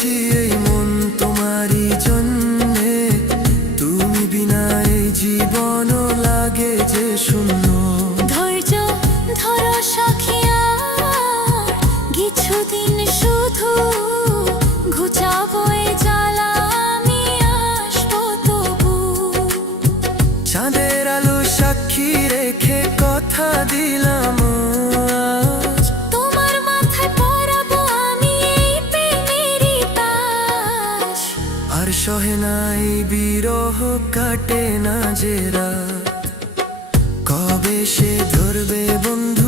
গড়েছি এই মন তোমারই জন্যে, তুমি বিনা এই জীবনও লাগে যে শূন্য। ধৈর্য ধরো সখিয়া, কিছুদিন শুধু ঘুচাবো এই জ্বালা, আমি আসবো তবু। চাঁদের আলো সাক্ষী রেখে কথা দিলাম আজ, তোমার মাথায় পরাবো আমি এই প্রেমেরই তাজ। আর সহে নাই বিরহ, কাটে না যে রাত, কবে সে ধরবে বন্ধু